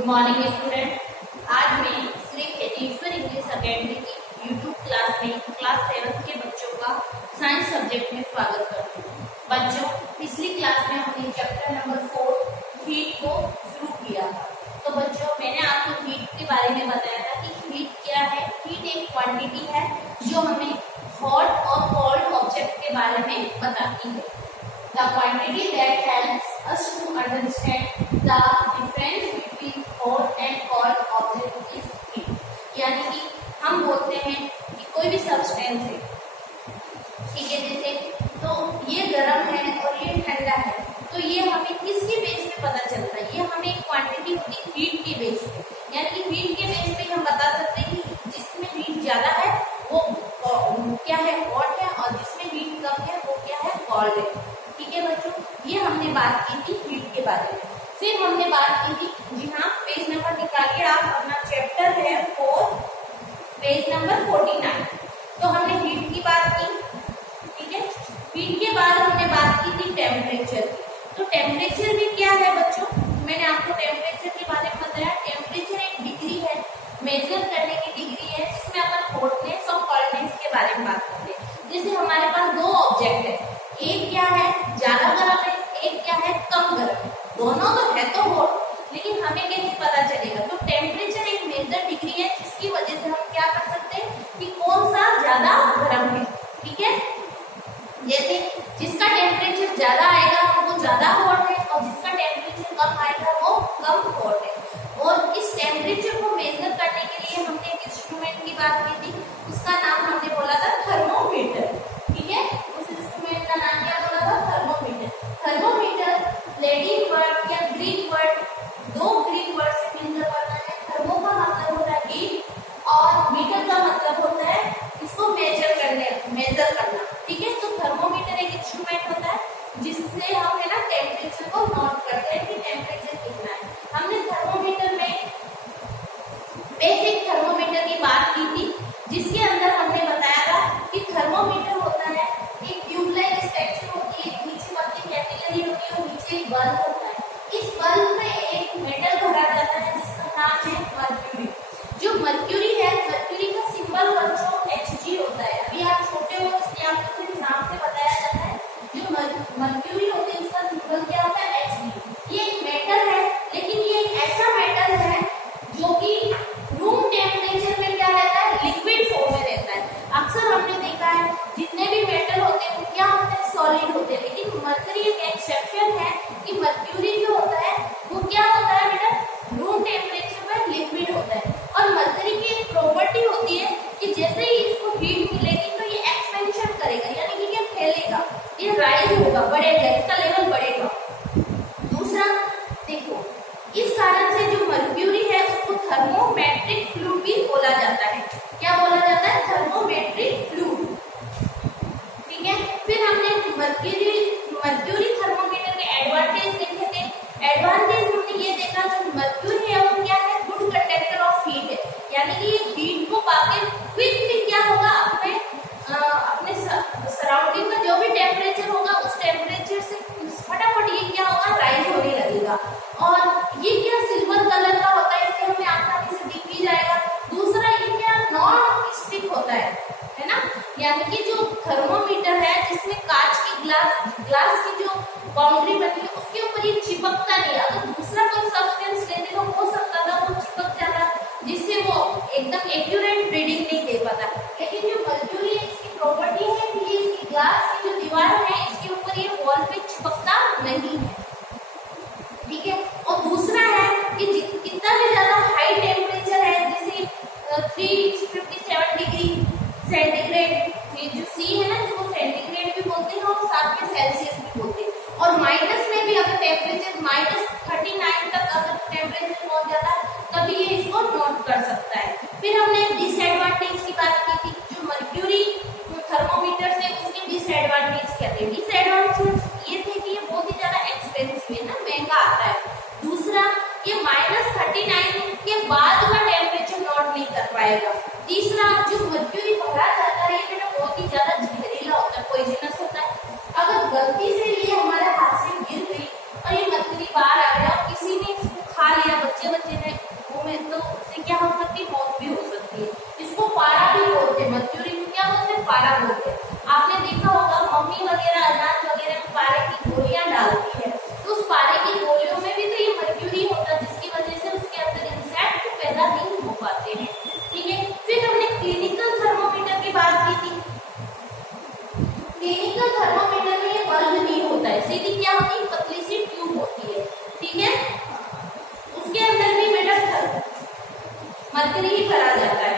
Good morning student. आज मैं Shri Kheteshwar English academy की यूट्यूब क्लास में क्लास 7 के बच्चों का साइंस सब्जेक्ट में स्वागत करती हूँ। बच्चों, पिछली क्लास में हमने चैप्टर नंबर 4 हीट को शुरू किया था। तो बच्चों, मैंने आपको हीट के बारे में बताया था कि हीट क्या है। हीट एक क्वांटिटी है जो हमें हॉट और कोल्ड ऑब्जेक्ट के बारे में बताती है। The quantity that helps us to understand the difference between hot and cold object is heat। यानी कि हम बोलते हैं कि कोई भी सब्सटेंस है, ठीक है, जैसे तो ये गर्म है और ये ठंडा है, तो ये हमें किसके बेस पे पता चलता है? ये हमें एक क्वांटिटी होती है हीट के बेस पे। यानी कि हीट के बेस पे हम बता सकते हैं कि जिसमें हीट ज्यादा है वो क्या है, हॉट है, और जिसमें हीट कम है वो क्या है, कोल्ड है। ठीक है बच्चों, ये हमने बात की थी हीट के बारे में। फिर हमने बात की थी, जी हाँ, पेज नंबर निकालिए आप, अपना चैप्टर है 4, पेज नंबर 49। तो हमने हीट की बात की, ठीक है। हीट के बाद हमने बात की थी टेम्परेचर की। तो टेम्परेचर भी क्या है बच्चों? मैंने आपको टेम्परेचर के बारे में बताया। टेम्परेचर एक डिग्री है, मेजर करने की डिग्री है, जिसमें अपन हॉटनेस और कोल्डनेस के बारे में बात करते हैं। जैसे हमारे पास दो ऑब्जेक्ट है, एक क्या है, ज्यादा गर्म है, एक क्या है, कम गर्म है। दोनों तो है तो हॉट, लेकिन हमें कैसे पता चलेगा? तो टेम्परेचर एक मेजर डिग्री है जिसकी वजह से हम क्या कर सकते हैं कि कौन सा ज्यादा गर्म है, ठीक है। जैसे जिसका टेम्परेचर ज्यादा आएगा वो ज्यादा हॉट है, और जिसका टेम्परेचर कम आएगा वो कम हॉट है। और इस टेम्परेचर को मेजर करने के लिए हमने एक इंस्ट्रूमेंट की बात की थी, उसका नाम हमने बोला था थर्मोमीटर, ठीक है। उस इंस्ट्रूमेंट का नाम क्या बोला था? थर्मोमीटर। थर्मोमीटर लैटिन वर्ड या ग्रीक वर्ड, दो ग्रीक वर्ड से मिलकर बना है। थर्मो का मतलब होता है हीट, और मीटर का मतलब होता है इसको मेजर करना, ठीक है। तो थर्मोमीटर एक इंस्ट्रूमेंट होता है जिससे हम है ना टेम्परेचर को नोट करते हैं कि टेम्परेचर कितना है। हमने थर्मोमीटर में बेसिक थर्मोमीटर की बात की थी, जिसके अंदर हमने बताया था कि थर्मोमीटर होता है एक ट्यूबलाइक स्ट्रक्चर होती है, नीचे पतली कैपिलरी होती है और नीचे एक बल्ब होता है। इस बल्ब में एक मेटल भरा जाता है जिसका नाम है मर्क्यूरी। जो मर्क्यूरी है, मर्क्यूरी का सिंबल बच्चों Hg होता है। अभी आप छोटे हो इसलिए आपको सिर्फ नाम से बताया जाता है। जो मर्क्यूरी होती है इसका सिंबल क्या होता है? Hg। ये एक मेटल है, लेकिन ये एक ऐसा मेटल है जो कि रूम टेम्परेचर में क्या रहता है? लिक्विड फॉर्म में रहता है। अक्सर हमने देखा है जितने भी मेटल होते हैं वो क्या होते हैं? सॉलिड होते हैं। लेकिन मर्क्यूरी एक एक्सेप्शन है कि मर्क्यूरी जो होता है वो क्या होता है बेटा? रूम टेम्परेचर पर लिक्विड होता है। और मर्क्यूरी की एक प्रॉपर्टी होती है कि जैसे ही इसको हीट मिलेगी तो ये एक्सपेंशन करेगा, यानी कि ये फैलेगा, ये राइज होगा, बढ़ेगा, इसका लेवल बढ़ेगा। दूसरा देखो, इस कारण से जो मर्क्यूरी है उसको थर्मोमेट्रिक फ्लूइड भी बोला जाता है। क्या बोला जाता है? थर्मोमेट्रिक फ्लूइड, ठीक है। फिर हमने मर्क्यूरी थर्मोमीटर के एडवांटेज देखे थे। एडवांटेज हमने ये देखा, जो मर्क्यूरी है वो क्या है? गुड कंडक्टर ऑफ हीट है, यानी कि हीट को पाके क्विकली क्या होगा, अपने सराउंडिंग में जो भी टेम्परेचर होगा उस टेम्परेचर से फटाफट ये क्या होगा? राइज होने लगेगा। और ये क्या सिल्वर कलर का होता है, इसलिए हमें आसानी से दिख भी जाएगा। दूसरा ये क्या नॉन स्टिक होता है ना, यानी कि जो थर्मोमीटर है जिसमें कांच की ग्लास की जो बाउंड्री बनी है उसके ऊपर ये चिपकता नहीं। अगर दूसरा कोई सब्सटेंस लेते तो हो सकता था वो चिपक जाता, जिससे वो एकदम एक्यूरेट रीडिंग नहीं दे पाता। लेकिन जो मर्क्यूरी है इसकी प्रॉपर्टी है कि ये इसकी ग्लास की जो दीवार है इसके ऊपर ये वॉल पे चिपकता नहीं है, ठीक है। और दूसरा है कि कितना भी ज्यादा हाई टेम्परेचर है, जैसे 357 डिग्री सेंटीग्रेड, ये जो सी है ना इसको सेंटीग्रेड भी बोलते हैं और साथ में सेल्सियस भी बोलते हैं। और माइनस में भी अगर टेम्परेचर -39 तक अगर टेम्परेचर पहुंच जाता है तभी ये इसको नोट कर सकता है। फिर हमने डिसएडवांटेज की बात की थी, जो मर्क्यूरी थर्मोमीटर से उसके डिसएडवांटेज क्या थे? डिसएडवांटेज ये थे कि ये बहुत ही ज्यादा एक्सपेंसिव है ना, महंगा आता है। दूसरा, ये -39 के बाद का टेम्परेचर नोट नहीं कर पाएगा। तीसरा, जो मर्क्यूरी भरा जाता है ये बहुत ही ज्यादा जहरीला होता है, पॉइजनस होता है। अगर गलती से ये हमारे हाथ से गिर गई और ये मर्क्यूरी बाहर आ गया और किसी ने इसको खा लिया, बच्चे ने क्लिनिकल थर्मोमीटर में ये बल्ब नहीं होता है, सीधी क्या होती है, पतली सी ट्यूब होती है, ठीक है। उसके अंदर भी बेटा मरकरी ही भरा जाता है,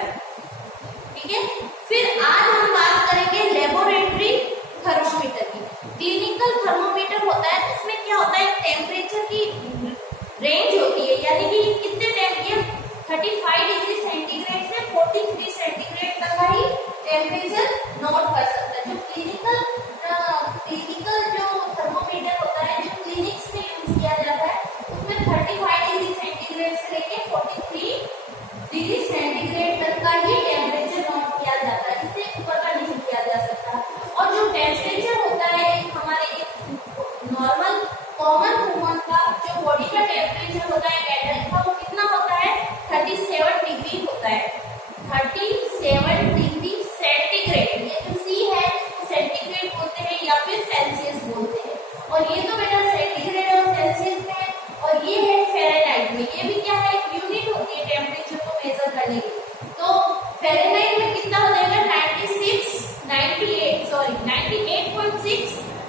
ठीक है। फिर आज हम बात करेंगे लेबोरेटरी थर्मोमीटर की। क्लिनिकल थर्मोमीटर होता है, इसमें क्या होता है, टेम्परेचर की रेंज होती है, यानी कि कितने टेम्परेचर 35 डिग्री सेंटीग्रेड से 43 सेंटीग्रेड तक का ही टेम्परेचर नोट कर सकता है। जो क्लिनिकल जो थर्मोमीटर होता है, जो क्लिनिक्स में यूज किया जाता है, उसमें 35 डिग्री सेंटीग्रेड से लेके 43 डिग्री सेंटीग्रेड तक का ही टेम्परेचर नोट किया जाता है, इससे ऊपर का नहीं किया जा सकता। और जो टेम्परेचर होता है हमारे नॉर्मल कॉमन ह्यूमन का, जो बॉडी का टेम्परेचर होता है एडल्ट का, वो कितना होता है, 37 डिग्री होता है, 37 डिग्री सेंटीग्रेड। ये जो सी है सेंटीग्रेड बोलते हैं या फिर सेल्सियस बोलते हैं, और ये तो बेटा सेंटीग्रेड और सेल्सियस में है, और ये है फ़ारेनहाइट में। ये भी क्या है, एक यूनिट होती है टेम्परेचर को मेजर करने की। तो फ़ारेनहाइट में कितना हो जाएगा, 98.6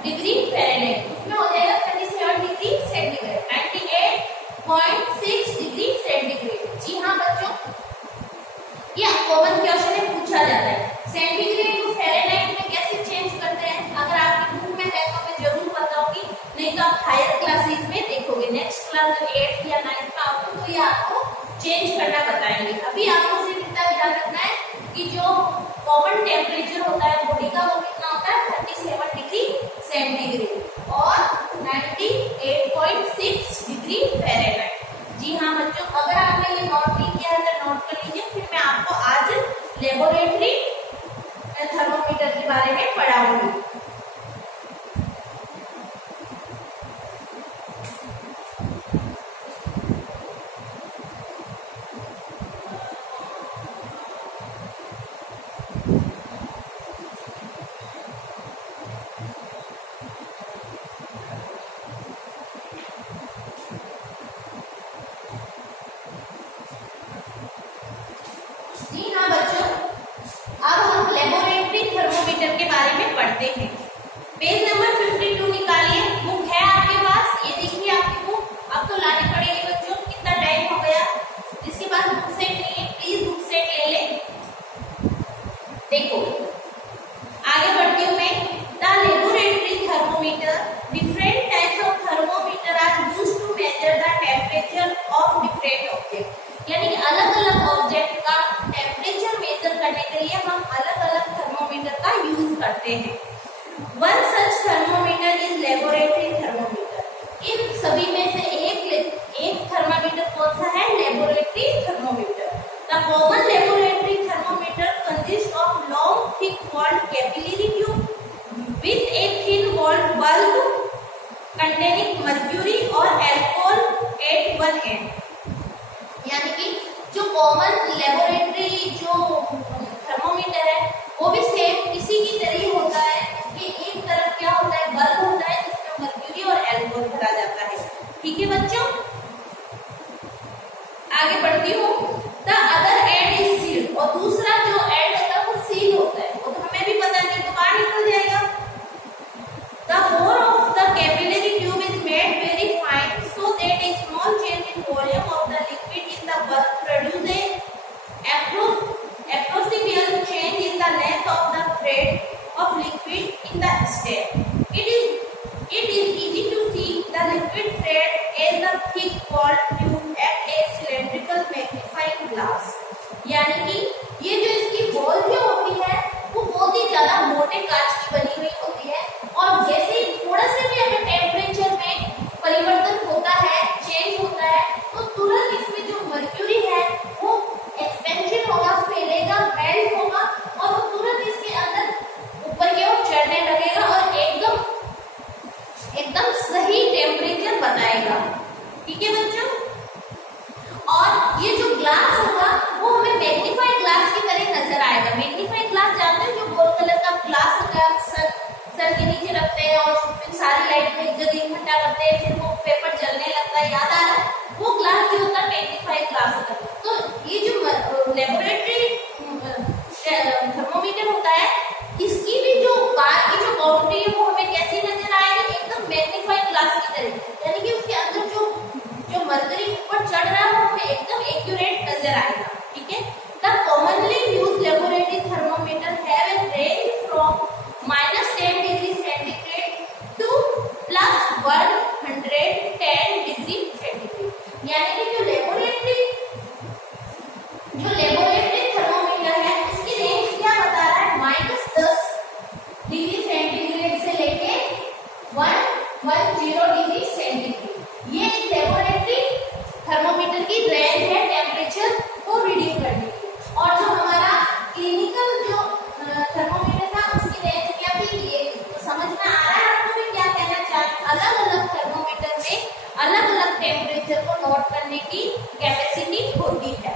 डिग्री फ़ारेनहाइट, उसमें हो जाएगा 37 डिग्री सेंटीग्रेड, 98.6 डिग्री सेंटीग्रेड। जी हाँ बच्चों, ये कॉमन क्वेश्चन में पूछा जाता है। सेंटीग्रेड को फ़ारेनहाइट में कैसे चेंज करते हैं, अगर आपकी बुक में है तो मैं जरूर बताऊंगी, नहीं तो आप हायर क्लासेस में देखोगे, नेक्स्ट क्लास जब 8th या 9th में आओगे तो ये आपको चेंज करना बताएंगे। अभी आपको सिर्फ इतना ध्यान रखना है कि जो कॉमन टेम्परेचर होता है बॉडी का, वो कितना होता है, 37 डिग्री सेंटीग्रेड और 98.6 डिग्री फ़ारेनहाइट। जी हाँ बच्चों, अगर आपने ये नोट नहीं किया है तो नोट कर लीजिए, फिर मैं आपको आज लेबोरेटरी थर्मोमीटर के बारे में पढ़ाऊंगी। जी हाँ बच्चों, अब हम लेबोरेटरी थर्मोमीटर के बारे में पढ़ते हैं। पेज नंबर 52 निकालिए, बुक है आपके पास, ये देखिए आपकी बुक, अब तो लानी पड़ेगी बच्चों, कितना टाइम हो गया। जिसके पास बुक सेट नहीं है प्लीज बुक सेट ले ले। देखो आगे बढ़ती हूँ मैं। The laboratory thermometer, different types of thermometer are used to measure the temperature of different object, यानी कि अलग अलग ऑब्जेक्ट का टेम्परेचर मेजर करने के लिए हम अलग अलग थर्मोमीटर का यूज करते हैं। One such thermometer is laboratory thermometer. इन सभी में से एक थर्मामीटर कौन सा है, laboratory thermometer. The common laboratory thermometer consist of long thick walled capillary tube with a thin walled bulb containing mercury or alcohol at one end. यानी कि जो कॉमन लेबोरेटरी जो थर्मोमीटर है वो भी सेम इसी की तरह ही होता है। इसके एक तरफ क्या होता है, बल्ब होता है जिसमें मर्क्यूरी और अल्कोहल भरा जाता है। ठीक है बच्चों, आगे बढ़ती हूँ। The other end is sealed, और दूसरा जो एंड होता है वो सील होता है, वो तो हमें भी पता नहीं तो बाहर निकल जाएगा। The hole of the capillary tube is made very fine so that a small change in volume of the liquid in the bulb produce a appreciable change in the length of the thread of liquid in the stem. It is easy to see the liquid thread as the thick walled tube at a cylindrical magnifying glass. यानी कि ये जो इसकी wall जो होती है वो बहुत ही ज्यादा मोटे कांच की बनी हुई होती है, और जैसे ही थोड़ा से भी अगर टेम्परेचर में परिवर्तन होता है, चेंज होता है, तो तुरंत इसमें जो मर्क्यूरी है वो एक्सपेंशन होगा, फैलेगा, मेल्ट होगा, और वो तुरंत इसके अंदर ऊपर की ओर चढ़ने लगेगा और एकदम सही टेम्परेचर बताएगा। ठीक है बच्चों, और ये जो ग्लास होगा वो हमें मैग्नीफाइंग ग्लास की तरह नजर आएगा। मैग्नीफाइंग ग्लास जानते हैं, जो गोल कलर का ग्लास होता है, सर के नीचे रखते हैं और फिर सारी लाइट को एक जगह इकट्ठा करते हैं, फिर वो पेपर जलने लगता है, याद आ रहा है, वो ग्लास जो होता है मैग्नीफाइंग ग्लास होता है। तो ये जो लेबोरेटरी थर्मोमीटर होता है, इसकी भी जो अलग अलग टेम्परेचर को नोट करने की कैपेसिटी होती है।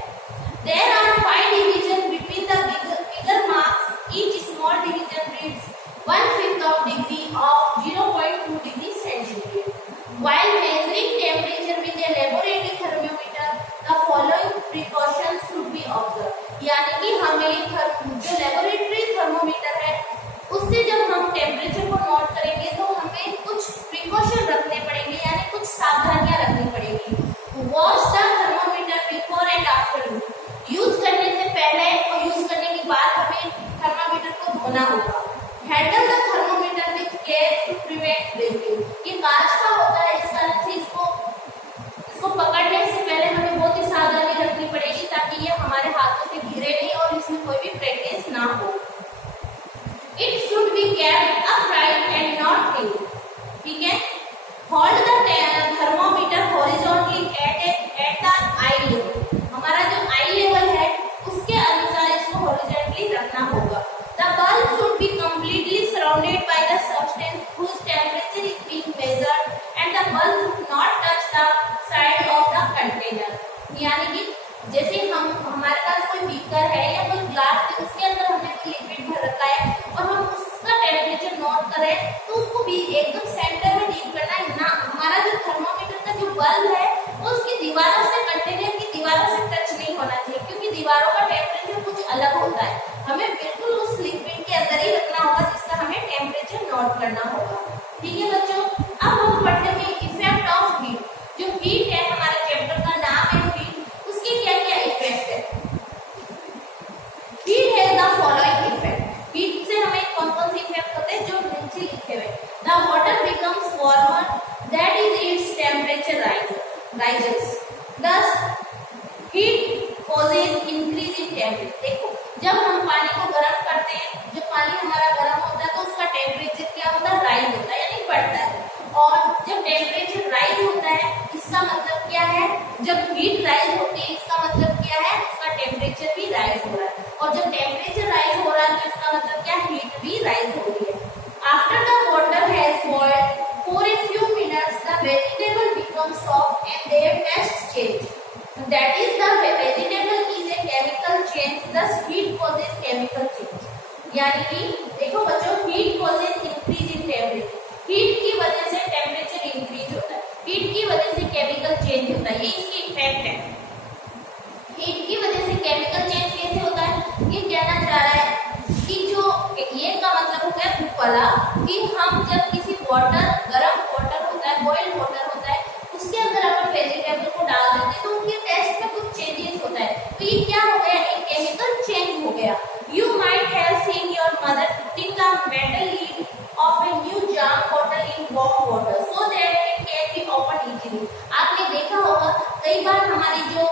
There are 5 divisions between the bigger marks. Each small division reads 1/5 of degree of 0.2 degree centigrade. While measuring temperature with a laboratory thermometer, the following precautions should be observed. यानी कि हमें जो laboratory thermometer है उससे जब हम temperature को note करेंगे तो हमें कुछ प्रिकॉशन रखने पड़ेंगे, यानी कुछ सावधानियां रखनी पड़ेगी। Wash the thermometer before and after use करने से पहले और यूज करने के बाद हमें थर्मोमीटर को धोना होगा। Handle the thermometer with care to prevent breaking. ये कांच का होता है, इस कारण से इसको पकड़ने से पहले हमें बहुत ही सावधानी रखनी पड़ेगी ताकि ये हमारे हाथों से गिरे नहीं और इसमें कोई भी क्रैकेज ना हो। It should be kept upright and not hanging. ठीक है? Hold the thermometer horizontally at the eye level. हमारा जो eye level है उसके अनुसार इसको horizontally रखना होगा। The bulb should be completely surrounded by the substance whose temperature is being measured, and the bulb should not touch the side of the container. यानी कि जैसे हमारे पास कोई बीकर है या कोई ग्लास है, उसके अंदर हमने कोई लिक्विड भर रखा है और हम उसका टेम्परेचर नोट करें तो उसको भी एकदम सेंटर में डीप करना है ना। हमारा जो थर्मोमीटर का जो बल्ब है वो उसकी दीवारों से, कंटेनर की दीवारों से टच नहीं होना चाहिए, क्योंकि दीवारों का टेम्परेचर कुछ अलग होता है। हमें बिल्कुल उस लिक्विड के अंदर ही रखना होगा जिसका हमें टेम्परेचर नोट करना होगा। ठीक है बच्चों, अब हम पढ़ते हैं इफेक्ट ऑफ हीट। जो हीट है, हमारे चैप्टर का नाम है हीट, उसके क्या क्या इफेक्ट है। हीट है द फॉलोइंग इफेक्ट। हीट से हमें कौन कौन से इफेक्ट होते हैं जो नीचे लिखे हुए। The water becomes warmer, that is its temperature rises. thus heat causes increase in temperature. देखो, जब हम पानी को गर्म करते हैं, जो पानी हमारा गर्म होता है तो उसका टेम्परेचर क्या होता है, राइज होता है, यानी बढ़ता है। और जब टेम्परेचर राइज होता है इसका मतलब क्या है, जब हीट राइज होती है इसका मतलब क्या है, उसका टेम्परेचर भी राइज हो रहा है। और जब टेम्परेचर राइज हो रहा है तो इसका मतलब क्या, हीट भी राइज हो रही है। After the water has boiled for a few minutes the vegetable become soft and their taste change. That is, the vegetable is a chemical change, thus heat causes chemical change. यानी कि देखो बच्चों, heat causes increase in temperature. Heat की वजह से temperature increase होता है, heat की वजह से केमिकल चेंज होता है, ये इसकी इफेक्ट है। हीट की वजह से केमिकल चेंज कैसे होता है, ये कहना चाह रहा है कि जो ये का मतलब हो गया दुपला, कि हम जब किसी वाटर, गर्म वाटर होता है, बॉइल्ड वाटर होता है, उसके अंदर अपन वेजिटेबल को डाल देते हैं तो उनके टेस्ट में कुछ चेंजेस होता है। तो ये क्या हो गया, एक केमिकल चेंज हो गया। You might have seen your mother putting the metal lead of a new jam bottle in warm water so that it can be open easily. आपने देखा होगा कई बार हमारी जो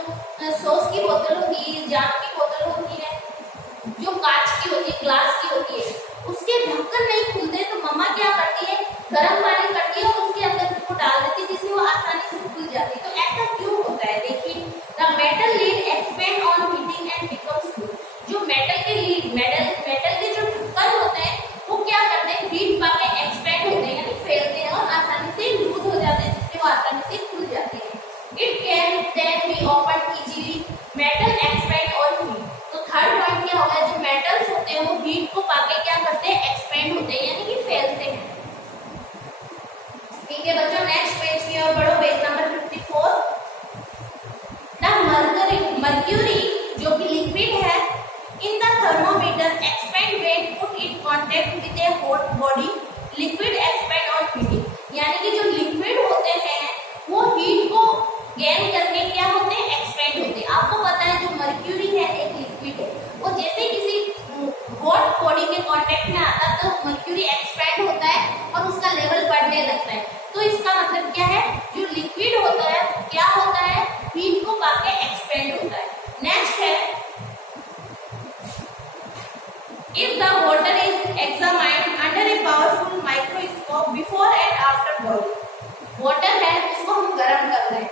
सॉस की बोतल होती है, जाम की बोतल होती है, जो कांच की होती है, ग्लास की होती है, उसके ढक्कन नहीं खुलते तो मम्मा क्या करती है, गर्म पानी करती है और उसके अंदर उसको डाल देती है जिससे वो आसानी से खुल जाती है। तो ऐसा क्यों होता है, देखिए, the metal lid expand on heating and becomes loose. जो मेटल के लीड, मेटल के जो ढक्कन होते हैं वो क्या करते हैं, हीट पाके एक्सपेंड होते हैं, यानी फैलते हैं और आसानी से लूज हो जाते हैं जिससे वो आसानी से खुल जाते हैं। It can then be open easily, metal expand on heat. तो थर्ड पॉइंट क्या होगा, जो मेटल्स होते हैं वो हीट को पाके क्या करते हैं, एक्सपेंड होते हैं, यानी कि फैलते हैं। ठीक है बच्चों, नेक्स्ट पेज की ओर बढ़ो, पेज नंबर 54। द मर्क्यूरी जो कि लिक्विड है in the thermometer expand when put in contact with A hot body, liquid expand on heating. यानी कि जो लिक्विड होते हैं वो हीट को गेन करके क्या होते हैं, एक्सपेंड होते हैं। आपको पता है जो मर्क्यूरी है एक लिक्विड है, वो जैसे किसी हॉट बॉडी के कांटेक्ट में आता है तो मर्क्यूरी एक्सपेंड होता है और उसका लेवल बढ़ने लगता है। तो इसका मतलब क्या है, जो लिक्विड होता है क्या होता है, हीट को पाके एक्सपेंड होता है। नेक्स्ट है, if the water is examined under a powerful microscope before and after boiling. Water है उसको हम गर्म कर रहे हैं,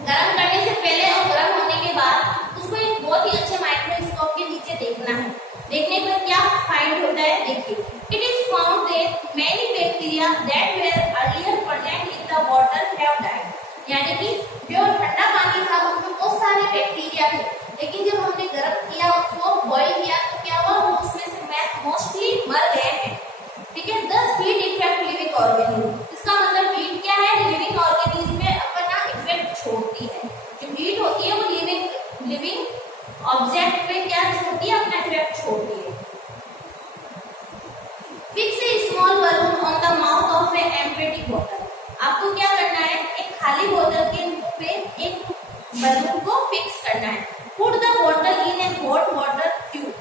गर्म करने से पहले और गर्म होने के बाद उसको एक बहुत ही अच्छे माइक्रोस्कोप के नीचे देखना है। देखने पर क्या फाइंड होता है, देखिए, it is found that many bacteria that were earlier present in the water have died. यानी कि जो ठंडा पानी था उसमें बहुत सारे बैक्टीरिया थे, लेकिन जब हमने गर्म किया उसको बॉईल किया तो क्या हुआ, वो उसमें से मोस्टली मर गए हैं। ठीक है, दस हीट इफेक्ट लिविंग ऑर्गेनिज्म। इसका मतलब हीट क्या है, लिविंग ऑर्गेनिज्म में अपना इफेक्ट छोड़ती है। जो हीट होती है वो लिविंग ऑब्जेक्ट पे क्या छोड़ती है, अपना इफेक्ट छोड़ती है। Fix a small balloon on the mouth of A empty बोतल। आपको क्या करना है, एक खाली बोतल के मुंह पे एक बलून को फिक्स करना है। Put the bottle in A hot water tube.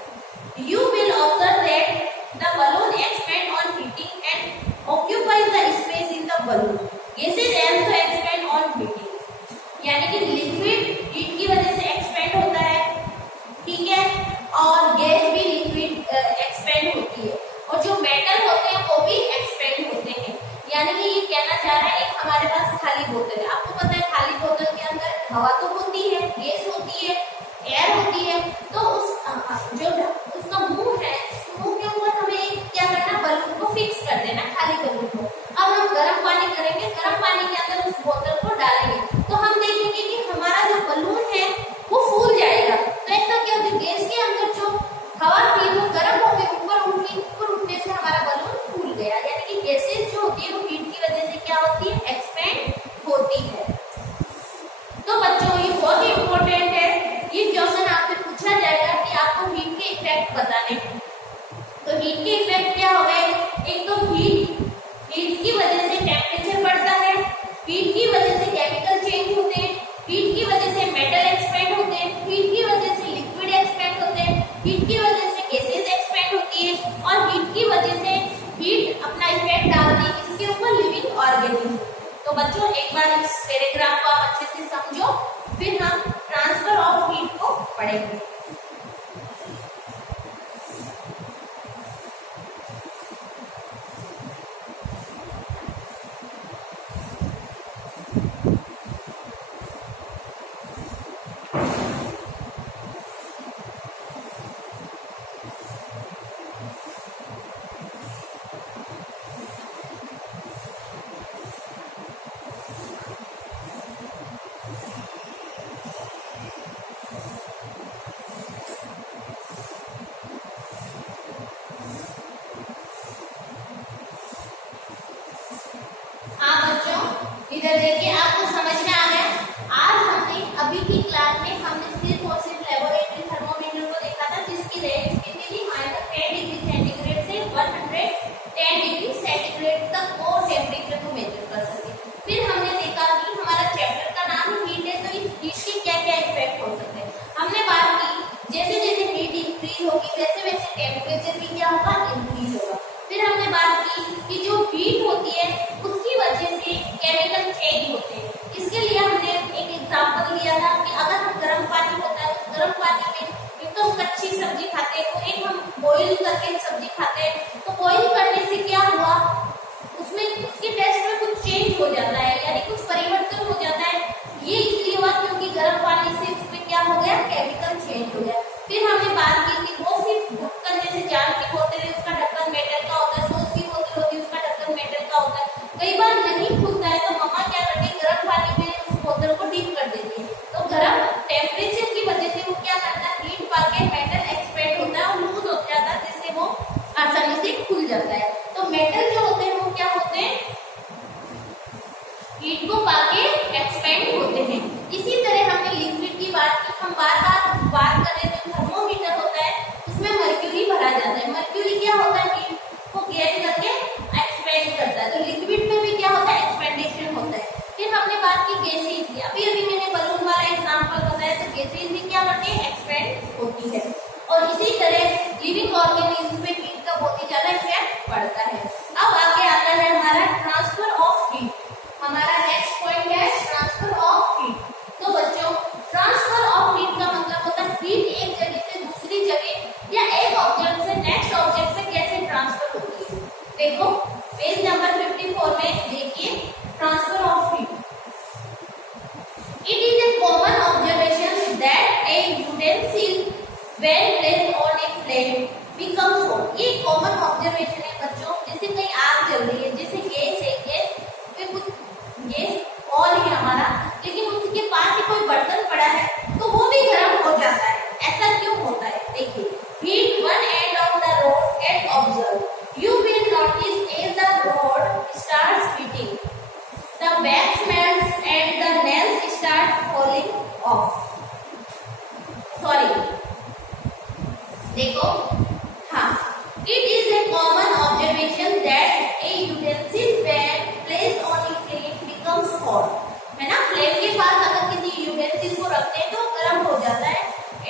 You will observe that the balloon expand on heating and occupies the space in the balloon. Gases also expand on heating. यानी कि liquid heat की वजह से expand होता है, ठीक है, और गैस भी लिक्विड एक्सपेंड होती है, और जो मेटल होते हैं वो भी एक्सपेंड होते हैं। यानी कि ये कहना चाह रहा है, एक हमारे पास खाली बोतल है, आपको पता है खाली बोतल के अंदर हवा तो होती है, गैस होती है, एयर होती है, तो उस जो उसका मुंह है, मुंह के ऊपर हमें क्या करना, बलून को फिक्स कर देना, खाली बलून को। अब हम गर्म पानी करेंगे, गर्म पानी के अंदर उस बोतल को डालेंगे तो हम देखेंगे कि हमारा जो बलून है वो फूल जाएगा। तो ऐसा क्या होता है, गैस के अंदर जो हवा थी वो गर्म होकर ऊपर उठने से हमारा बलून फूल गया। यानी कि गैसेज जो होती है वो हीट की वजह से क्या होती है, एक्सपेंड होती है। तो बच्चों ये बहुत ही इम्पोर्टेंट है, ये क्वेश्चन आपसे पूछा जाएगा कि आपको हीट के इफेक्ट बताने। तो हीट के इफेक्ट क्या हो गए, एक तो हीट की वजह से टेम्परेचर बढ़ता है, हीट की वजह से केमिकल चेंज होते हैं, हीट की वजह से मेटल एक्सपेंड होते हैं, हीट की वजह से लिक्विड एक्सपेंड होते हैं, हीट की वजह से गैसेज एक्सपेंड होती है, और हीट की वजह से हीट अपना इफेक्ट डालती है इसके ऊपर, लिविंग ऑर्गेनिज्म। तो बच्चों एक बार इस पैराग्राफ को आप अच्छे से समझो, फिर हम ट्रांसफर ऑफ हीट को पढ़ेंगे। इधर देखिए, आपको समझ में आ गया। आज हमने अभी की क्लास में हमने सिर्फ और सिर्फ लेबोरेटरी थर्मोमीटर को देखा था, जिसकी रेंज कितनी थी, -10 डिग्री सेंटीग्रेड से 110 डिग्री सेंटीग्रेड तक वो टेम्परेचर को मेजर कर सके। फिर हमने देखा कि हमारा चैप्टर का नाम हीट है, तो इस हीट के क्या क्या इफेक्ट हो सकते हैं। हमने बात की जैसे जैसे हीट इंक्रीज होगी वैसे वैसे टेम्परेचर भी क्या होगा, इंक्रीज होगा। फिर हमने बात की कि जो हीट होती है उसकी वजह से केमिकल चेंज होते हैं। इसके लिए हमने एक एग्जांपल लिया था कि अगर हम गर्म पानी होता है तो गर्म पानी में एक तो हम कच्ची सब्जी खाते हैं, तो एक हम बॉईल करके सब्जी खाते हैं। तो बॉईल करने से क्या हुआ, उसमें उसके टेस्ट में कुछ चेंज हो जाता है, यानी कुछ परिवर्तन हो जाता है। ये इसलिए हुआ क्योंकि गर्म पानी से उसमें क्या हो गया, केमिकल चेंज हो गया। फिर हमने बात की कि वो सिर्फ ढक्कन जैसे जार की बोतल है, उसका ढक्कन मेटल का होता है, सॉस की बोतल होती है उसका ढक्कन मेटल का होता है। कई बार नहीं खुलता है तो मम्मा क्या करती है, गर्म पानी में उस बोतल को डीप कर देती है। तो गर्म टेम्परेचर की वजह से वो क्या करता है, हीट पाके मेटल एक्सपेंड होता है और लूज हो जाता है, जिससे वो आसानी से खुल जाता है। तो मेटल जो होते हैं वो क्या होते हैं, हीट को पाके एक्सपेंड होते हैं। इसी तरह हमने लिक्विड की बात की, हम बार बात कर रहे थे, थर्मोमीटर होता है उसमें मर्क्यूरी भरा जाता है। मर्क्यूरी क्या होता है, हीट को गेन करके एक्सपेंड करता है। तो लिक्विड में भी क्या होता है, एक्सपेंडेशन होता है। फिर हमने बात की गैसेज की, अभी मैंने बलून वाला एग्जांपल बताया, तो गैसेज भी क्या करती है, एक्सपेंड होती है। और इसी तरह लिविंग ऑर्गेनिज्म में हीट का बहुत ही ज्यादा इफेक्ट पड़ता है। अब आगे आता है हमारा ट्रांसफर ऑफ हीट। हमारा नेक्स्ट पॉइंट है ट्रांसफर ऑफ हीट। तो बच्चों ट्रांसफर ऑफ हीट का मतलब होता है हीट एक जगह से दूसरी जगह या एक ऑब्जेक्ट से नेक्स्ट ऑब्जेक्ट में कैसे ट्रांसफर होती है। देखो पेज नंबर 54 में देखिए, transfer of heat. It is a common observation that A utensil when placed on a flame becomes hot. ये कॉमन ऑब्जर्वेशन है बच्चों, जैसे कहीं आग जल रही है, जैसे गैस है, गैस पे कुछ गैस देखो, हाँ, it is a common observation that a utensil when placed on a flame becomes hot, है ना। फ्लेम के पास अगर किसी यूटेंसिल को रखते हैं तो गर्म हो जाता है।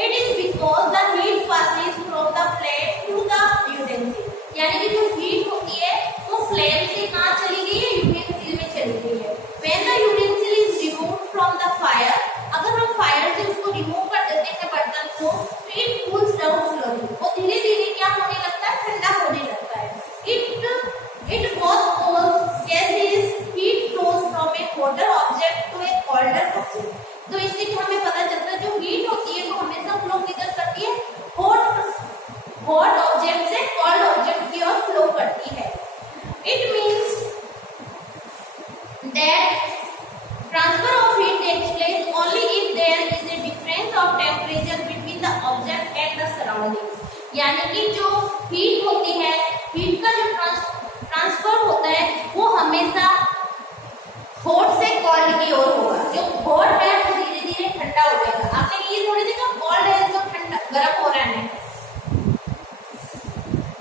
It is because the heat passes from the flame to the utensil, यानी कि जो हीट होती है वो फ्लेम से कहाँ चली गई है, यूटेंसिल में चली गई है। When the utensil is removed from the fire, अगर हम फायर से उसको रिमूव कर देते हैं बर्तन को, तो it cools down slowly, वो धीरे धीरे क्या होने लगता है, ठंडा होने लगता है। It both cools gases, heat flows from a hotter object to a colder object। तो इससे हमें पता चलता है जो हीट होती है वो हमेशा फ्लो किधर करती है, हॉट ऑब्जेक्ट से कोल्ड ऑब्जेक्ट की ओर फ्लो करती है। It means that transfer of heat takes place only if there is a difference of temperature between the object and the surroundings, यानी कि जो हीट होती है, हीट का जो ट्रांसफर होता है वो हमेशा हॉट से कोल्ड की ओर होगा। जो हॉट है वो धीरे धीरे ठंडा हो जाएगा। आपने ये थोड़ी देखा कोल्ड है जो ठंडा गर्म हो रहा है।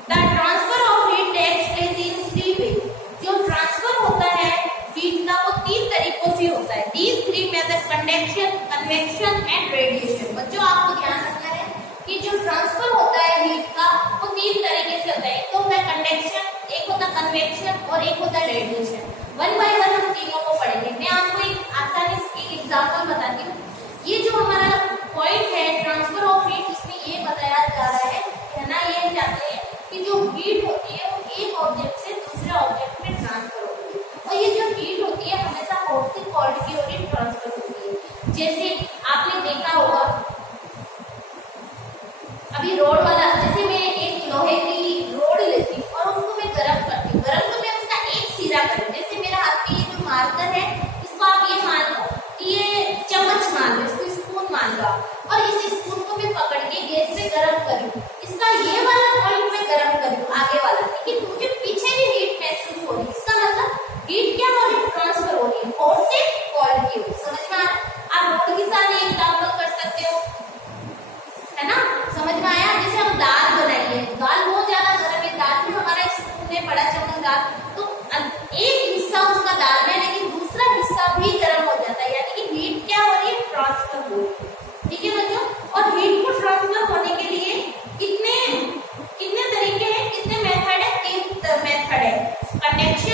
The transfer of heat takes place in three ways, जो ट्रांसफर होता है हीट का वो तीन तरीकों से होता है। These three methods, conduction, convection and radiation। बच्चों आपको ध्यान रखना है कि जो ट्रांसफर होता है हीट का वो तीन तरीके से होता है। एक तो होता है कंडक्शन, एक होता है कन्वेक्शन और एक होता है रेडिएशन। वन बाय वन हम तीनों को पढ़ेंगे। मैं आपको एक आसानी से एग्जांपल बताती हूँ। ये जो हमारा पॉइंट है ट्रांसफर ऑफ हीट, इसमें ये बताया जा रहा है, कहना ये चाहते हैं कि जो हीट होती है वो एक ऑब्जेक्ट से दूसरे ऑब्जेक्ट में ट्रांसफर होती है, और ये जो हीट होती है हमेशा हॉट से कोल्ड की ओर ट्रांसफर होती है। जैसे आपने देखा होगा अभी रोड वाला, जैसे मैं एक लोहे की रोड लेती हूँ और उसको मैं गर्म करती हूँ, गर्म तो मैं उसका एक सिरा करूँ। जैसे मेरा हाथ में ये जो मार्कर है इसको आप ये मान लो कि ये चम्मच मान लो, इसको स्पून मान लो, और इस स्पून को मैं पकड़ के गैस पे गर्म करूँ, इसका ये वाला पॉइंट में गर्म करूँ आगे वाला, लेकिन मुझे पीछे भी हीट महसूस हो रही है। इसका मतलब हीट क्या हो रही है, ट्रांसफर हो रही है हॉट से कोल्ड की ओर। समझ में आ रहा है? आप रोड के साथ ये एग्जाम्पल कर सकते हो, है ना। समझ में आया? जैसे हम दाल बनाएंगे, दाल बहुत ज्यादा गर्म है, दाल में हमारा स्पून है बड़ा चम्मच दाल, तो एक हिस्सा उसका दाल में, लेकिन दूसरा हिस्सा भी गर्म हो जाता है, यानी कि हीट क्या हो रही है, ट्रांसफर हो रही है। ठीक है बच्चों, और हीट को ट्रांसफर होने के लिए कितने तरीके हैं, कितने मेथड है, तीन मेथड है। कंडक्शन,